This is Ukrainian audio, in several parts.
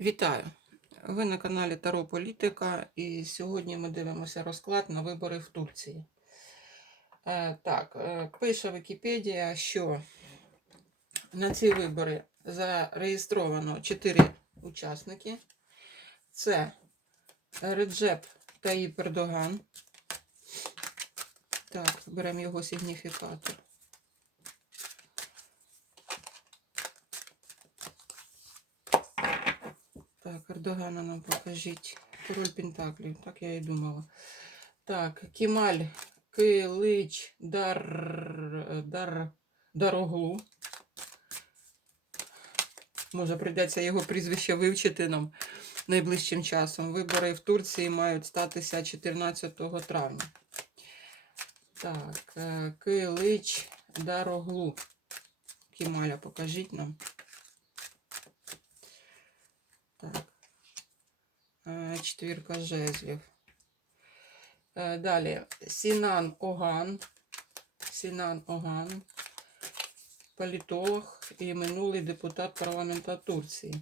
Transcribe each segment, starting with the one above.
Вітаю! Ви на каналі Таро Політика, і сьогодні ми дивимося розклад на вибори в Турції. Е, так, е, пише Вікіпедія, що на ці вибори зареєстровано 4 учасники. Це Реджеп Таїп Ердоган. Так, беремо його сигніфікатор. Так, Ердогана нам покажіть. Король Пентаклів, так я і думала. Так, Кемаль Килич Дар... Дар... Дароглу. Може, прийдеться його прізвище вивчити нам найближчим часом. Вибори в Турції мають статися 14 травня. Так, е, Килич Дароглу. Кемаля, покажіть нам. Так. Е, Четвірка жезлів. Е, Далі Сінан Оган. Сінан Оган. Політолог і минулий депутат парламента Турції.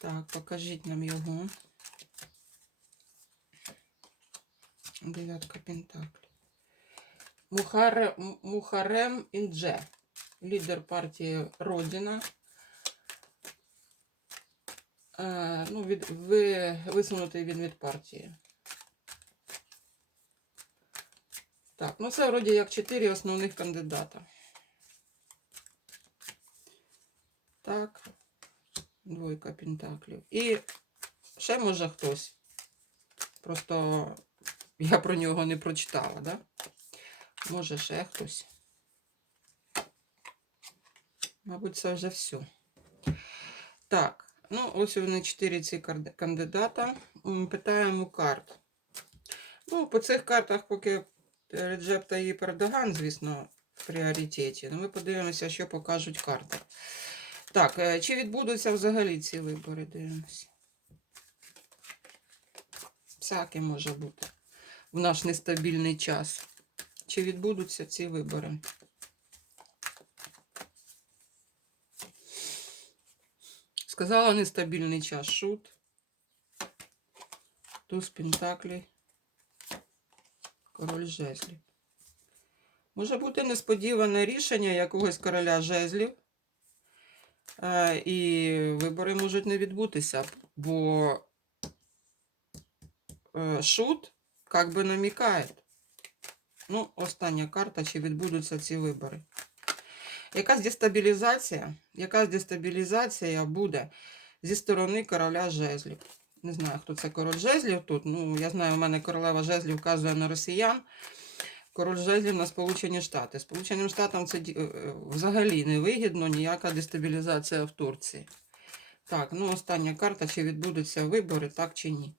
Так, покажіть нам його. Дев'ятка Пентаклів. Мухаре, Мухарем Індже. Лідер партії Родина. Е, ну, від, ви, висунутий він від партії. Так, ну це вроді як чотири основних кандидата. Так, двойка пентаклів. І ще може хтось. Просто я про нього не прочитала, да? Може ще хтось. Мабуть, це вже все. Так, ну ось вони чотири ці кандидата. Питаємо карт. Ну, по цих картах, поки Реджеп Таїп Ердоган, звісно, в пріоритеті. Ну, ми подивимося, що покажуть карти. Так, е, чи відбудуться взагалі ці вибори? Дивимося. Всяке може бути в наш нестабільний час. Чи відбудуться ці вибори? Сказала нестабільний час. Шут. Туз Пентаклі. Король жезлів. Може бути несподіване рішення якогось короля жезлів. Е, і вибори можуть не відбутися, бо е, шут як би намікає. Ну, остання карта, чи відбудуться ці вибори. Якась дестабілізація, якась дестабілізація буде зі сторони короля жезлів. Не знаю, хто це король жезлів тут. Ну, я знаю, у мене королева жезлів вказує на росіян. Король жезлів на Сполучені Штати. Сполученим Штатам це е, е, взагалі не вигідно, ніяка дестабілізація в Турції. Так, ну остання карта, чи відбудуться вибори, так чи ні.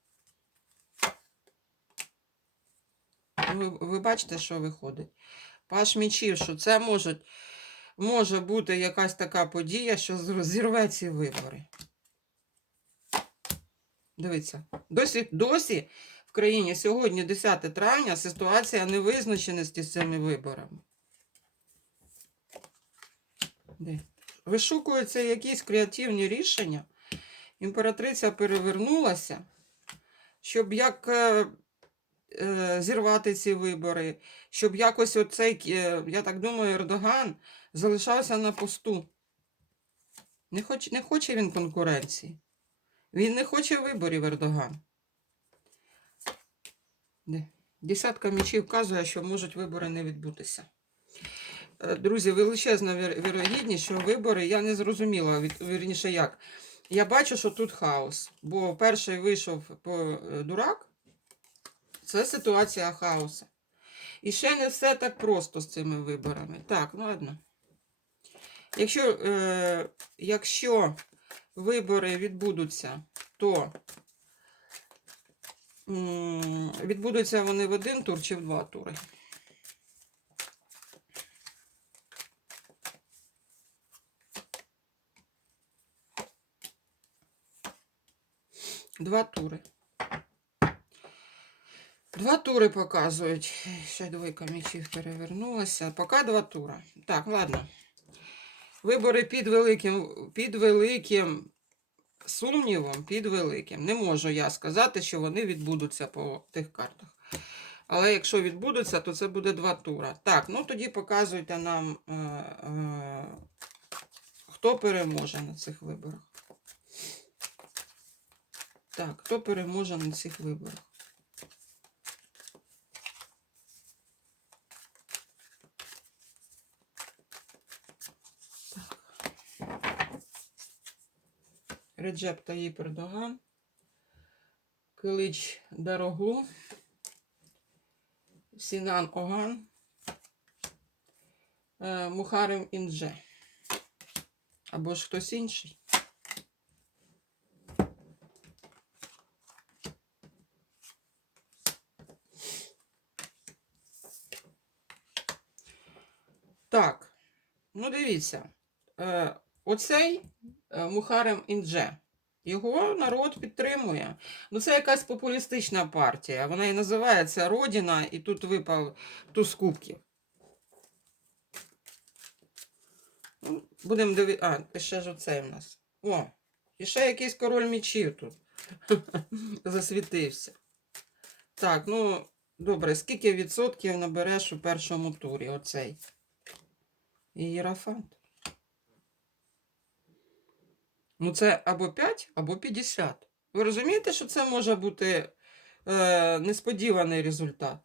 Ви, ви бачите, що виходить? Паш мічів, що це може, може бути якась така подія, що зірве ці вибори. Дивіться, досі, досі в країні сьогодні, 10 травня, ситуація невизначеності з цими виборами. Вишукуються якісь креативні рішення. Імператриця перевернулася, щоб як е, е, зірвати ці вибори, щоб якось оцей, е, я так думаю, Ердоган залишався на посту. Не хоче, не хоче він конкуренції. Він не хоче виборів Ердоган. Десятка мічів вказує, що можуть вибори не відбутися. Е, Друзі, величезна вірогідність, що вибори я не зрозуміла, вірніше як. Я бачу, що тут хаос, бо перший вийшов е, дурак. Це ситуація хаоса. І ще не все так просто з цими виборами. Так, ну ладно. Якщо, е, якщо вибори відбудуться, то м, відбудуться вони в один тур чи в два тури. Два тури. Два тури показують. Ще двойка м'ячів перевернулася. Поки два тура. Так, ладно. Вибори під великим, під великим сумнівом під великим. Не можу я сказати, що вони відбудуться по тих картах. Але якщо відбудуться, то це буде два тура. Так, ну тоді показуйте нам, е, е, хто переможе на цих виборах. Так, хто переможе на цих виборах? Реджеп Таїп Ердоган, Килич Дароглу, Сінан Оган, е, Мухарем Індже. Або ж хтось інший. Так, ну дивіться. Оцей е, Мухарем Індже. Його народ підтримує. Ну, це якась популістична партія. Вона і називається Родина, і тут випав туз кубків. Ну, Будемо дивитися. А, ще ж оцей в нас. О, і ще якийсь король мічів тут засвітився. Так, ну, добре, скільки відсотків набереш у першому турі оцей? Ієрафант. Ну, це або 5, або 50. Ви розумієте, що це може бути е, несподіваний результат?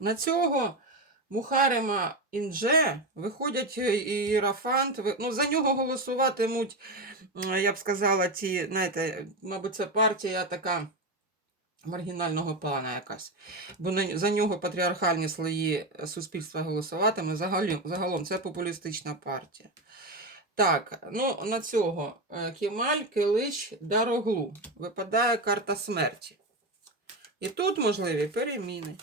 На цього Мухарема Індже виходять е, Іерафант. Ну, за нього голосуватимуть, я б сказала, ті, знаєте, мабуть, це партія така маргінального плана якась. Бо за нього патріархальні слої суспільства голосуватиме. Загалом, загалом це популістична партія. Так, ну на цього е, Кемаль Килич Дароглу. Випадає карта смерті. І тут можливі переміни.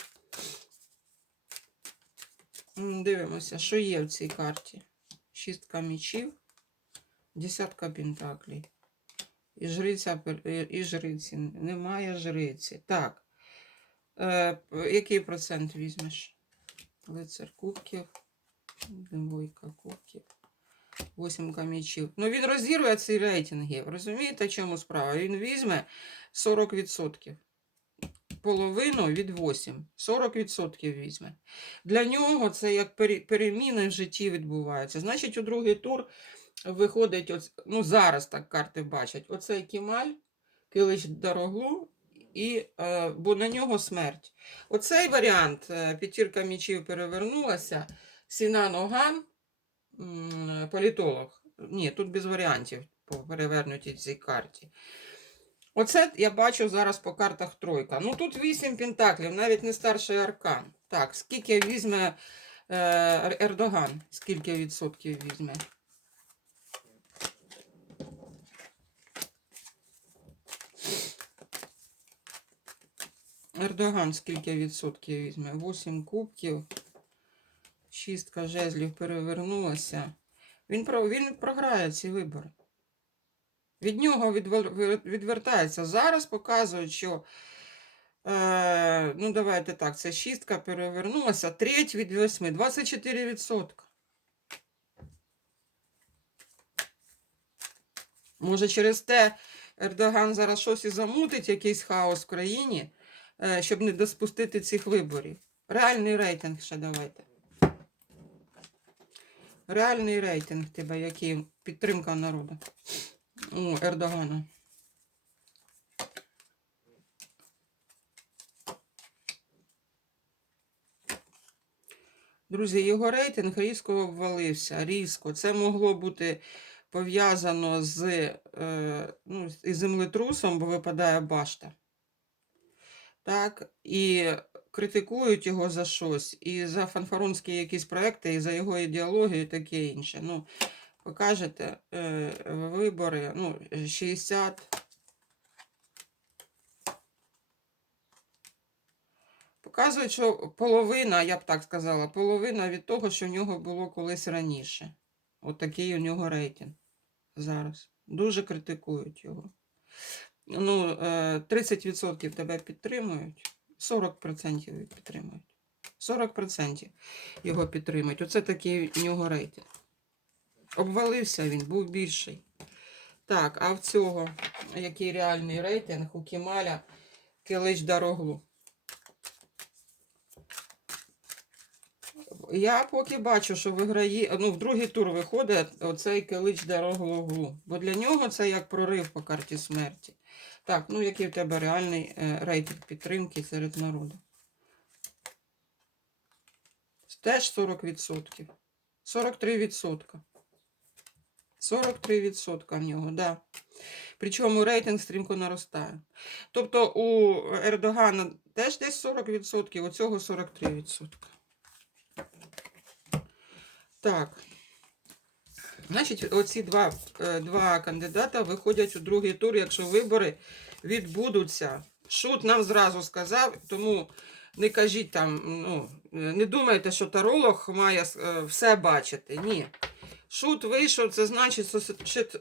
Дивимося, що є в цій карті. Шістка мічів, десятка пентаклей. І жриця, і- жриці. Немає жриці. Так. Е, який процент візьмеш? Лицар кубків. Двойка кубків. Восьмка мічів. Ну він розірве ці рейтинги. Розумієте, чому справа? Він візьме 40%. Половину від 8. 40% візьме. Для нього це як пере- переміни в житті відбуваються. Значить, у другий тур виходить, оц- ну зараз так карти бачать, оцей Кемаль, Килич Дороглу, і, е, бо на нього смерть. Оцей варіант, е, п'ятірка мічів перевернулася, Сінан Оган, м, політолог. Ні, тут без варіантів по перевернутій цій карті. Оце я бачу зараз по картах тройка. Ну тут 8 пентаклів, навіть не старший аркан. Так, скільки візьме е, Ердоган? Скільки відсотків візьме? Ердоган скільки відсотків візьме? 8 кубків. Шістка жезлів перевернулася. Він, він програє ці вибори. Від нього відвертається. Зараз показують, що. Е, ну, давайте так, це шістка перевернулася. Треть від 8, 24%. Може, через те Ердоган зараз щось і замутить, якийсь хаос в країні, щоб не доспустити цих виборів. Реальний рейтинг ще давайте. Реальний рейтинг тебе, який підтримка народу. У Ердогана. Друзі, його рейтинг різко обвалився. Різко. Це могло бути пов'язано з е, ну, із землетрусом, бо випадає башта. Так, і критикують його за щось, і за фанфаронські якісь проекти, і за його ідеологію, і таке інше. Ну, покажете е, вибори, ну, 60. Показують, що половина, я б так сказала, половина від того, що в нього було колись раніше. От такий у нього рейтинг зараз. Дуже критикують його. Ну, е, 30% тебе підтримують, 40% підтримують. 40% його підтримують. Оце такий у нього рейтинг. Обвалився він, був більший. Так, а в цього який реальний рейтинг у Кемаля Килич Дороглу? Я поки бачу, що виграє, ну, в другий тур виходить оцей Килич Дороглу. Бо для нього це як прорив по карті смерті. Так, ну який в тебе реальний е, рейтинг підтримки серед народу? Теж 40%. 43%. 43% в нього, да. Причому рейтинг стрімко наростає. Тобто у Ердогана теж десь 40%, у цього 43%. Так. Значить, оці два, е, два кандидата виходять у другий тур, якщо вибори відбудуться. Шут нам зразу сказав, тому не кажіть там, ну, не думайте, що таролог має е, все бачити. Ні. Шут вийшов, це значить,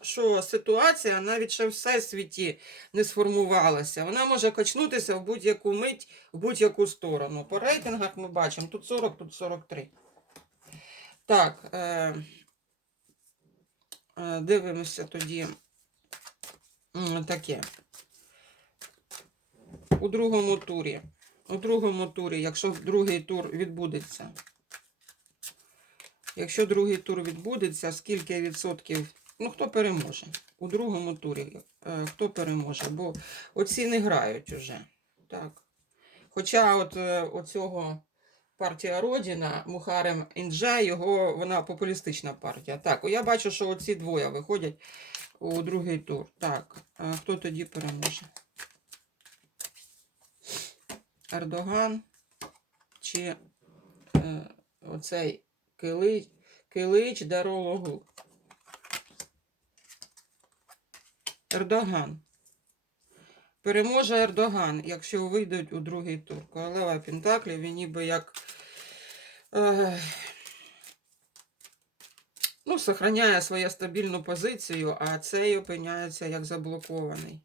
що ситуація навіть ще в всесвіті не сформувалася. Вона може качнутися в будь-яку мить, в будь-яку сторону. По рейтингах ми бачимо, тут 40, тут 43. Так, е, дивимося тоді таке. У другому турі. У другому турі, якщо другий тур відбудеться. Якщо другий тур відбудеться, скільки відсотків. Ну, хто переможе? У другому турі е, хто переможе? Бо оці не грають уже. Так. Хоча от е, оцього партія Родіна, Мухарем Індже, його вона популістична партія. Так, я бачу, що оці двоє виходять у другий тур. Так, а хто тоді переможе? Ердоган чи е, оцей Килич, Килич Дарологу? Ердоган. Переможе Ердоган, якщо вийдуть у другий тур. Королева Пентаклів, він ніби як. Е, ну, сохраняє свою стабільну позицію, а цей опиняється як заблокований.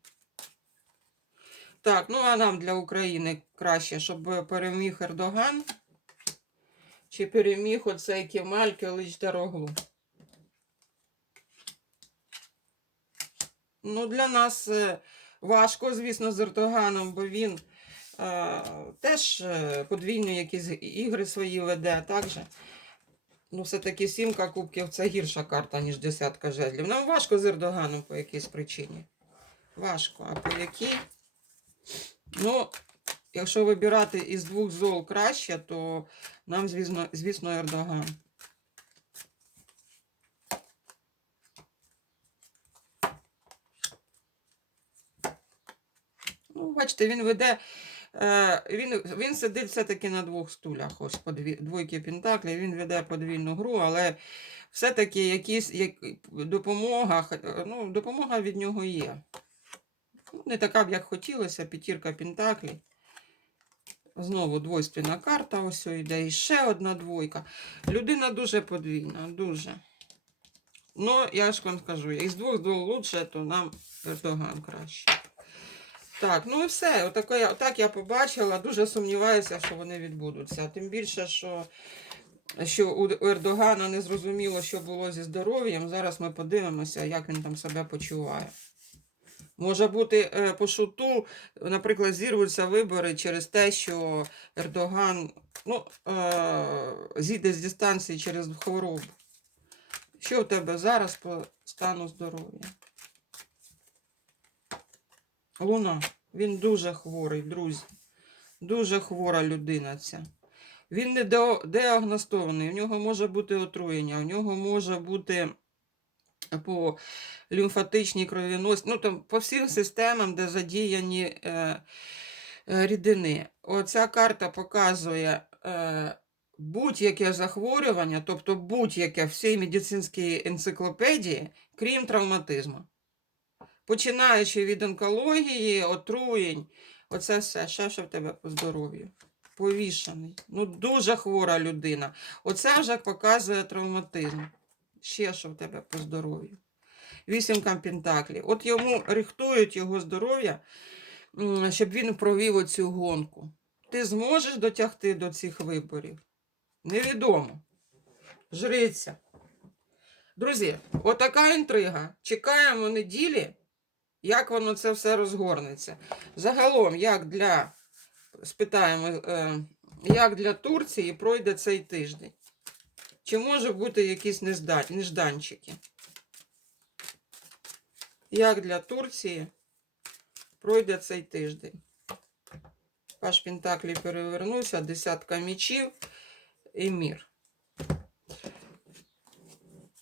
Так, ну а нам для України краще, щоб переміг Ердоган. Чи переміг оцей Кемаль Килич Дороглу? Ну, для нас е, важко, звісно, з Ердоганом, бо він е, теж е, подвійні якісь ігри свої веде, так же. Ну, все-таки сімка кубків це гірша карта, ніж десятка жезлів. Нам важко з Ердоганом по якійсь причині. Важко. А по якій? Ну, якщо вибирати із двох зол краще, то нам, звісно, звісно, Ердоган. Ну, бачите, він веде. Е, він, він сидить все-таки на двох стулях. Ось по дві, двойки Пентаклів, він веде подвійну гру, але все-таки якісь як, допомога, ну, допомога від нього є. Ну, Не така б, як хотілося, п'ятірка Пентаклів. Знову двойственна карта, ось йде і ще одна двойка. Людина дуже подвійна, дуже. Ну, я ж вам скажу, із двох двох лучше, то нам Ердоган краще. Так, ну і все. Отаке, отак я побачила. Дуже сумніваюся, що вони відбудуться. Тим більше, що, що у у Ердогана не зрозуміло, що було зі здоров'ям. Зараз ми подивимося, як він там себе почуває. Може бути, е, по шуту, наприклад, зірвуться вибори через те, що Ердоган ну, е, зійде з дистанції через хворобу. Що в тебе зараз по стану здоров'я? Луна. Він дуже хворий, друзі. Дуже хвора людина ця. Він не діагностований, в нього може бути отруєння, в нього може бути по лімфатичній кровіносі, ну там по всім системам, де задіяні е, е, рідини. Оця карта показує е, будь-яке захворювання, тобто будь-яке всій медицинській енциклопедії, крім травматизму. Починаючи від онкології, отруєнь, оце все, ще що в тебе по здоров'ю. Повішаний. Ну, дуже хвора людина. Оце вже показує травматизм. Ще що в тебе по здоров'ю. Вісімка пентаклів. От йому рихтують його здоров'я, щоб він провів оцю гонку. ти зможеш дотягти до цих виборів? Невідомо. Жриця. Друзі, отака інтрига. Чекаємо неділі, як воно це все розгорнеться. Загалом, як для, спитаємо, е, як для Турції пройде цей тиждень? Чи може бути якісь нежданчики? Як для Турції пройде цей тиждень? Паш Пентаклі перевернувся, десятка мічів і мір.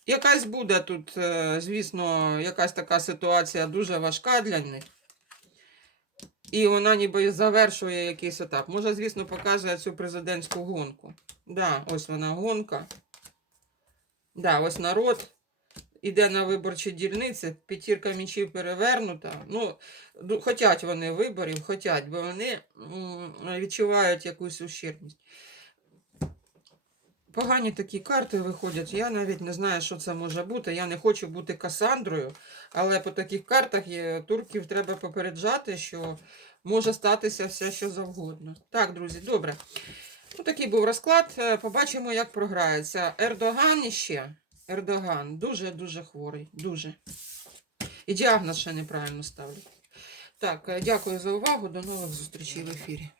Якась буде тут, е, звісно, якась така ситуація дуже важка для них. І вона ніби завершує якийсь етап. Може, звісно, показує цю президентську гонку. Да, ось вона гонка. Да, ось народ іде на виборчі дільниці, п'ятірка мічів перевернута. Ну, хотять вони виборів, хотять, бо вони відчувають якусь ущербність. Погані такі карти виходять. Я навіть не знаю, що це може бути. Я не хочу бути Касандрою, але по таких картах є, турків треба попереджати, що може статися все, що завгодно. Так, друзі, добре. Ну, такий був розклад. Е, Побачимо, як програється. Ердоган іще. Ердоган дуже-дуже хворий. Дуже. І діагноз ще неправильно ставлять. Так, е, дякую за увагу. До нових зустрічей в ефірі.